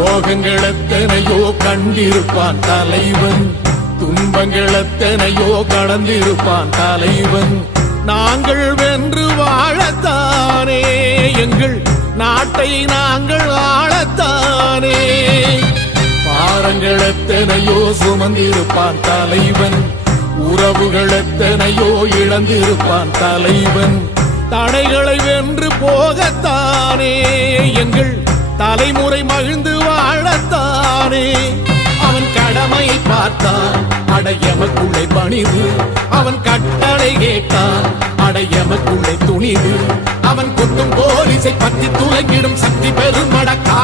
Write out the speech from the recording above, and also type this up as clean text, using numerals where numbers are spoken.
சோகங்கள் எத்தனையோ கண்டிருப்பான் தலைவன், துன்பங்கள் எத்தனையோ கடந்திருப்பான் தலைவன். நாங்கள் வென்று வாழத்தானே, எங்கள் நாட்டை நாங்கள் ஆளத்தானே. பாரங்கள் எத்தனையோ சுமந்திருப்பான் தலைவன், உறவுகள் எத்தனையோ இழந்திருப்பான் தலைவன். தடைகளை வென்று போகத்தானே, எங்கள் தலைமுறை மகிழ்ந்து வாழத்தானே. அவன் கடமையை பார்த்தான் அடையமக்குள்ளே பணிவு, அவன் கட்டளை கேட்டான் அடையமக்குள்ளே துணிவு. அவன் கொட்டும் போலீசை பற்றி துலங்கிடும் சக்தி பெருமடக்கா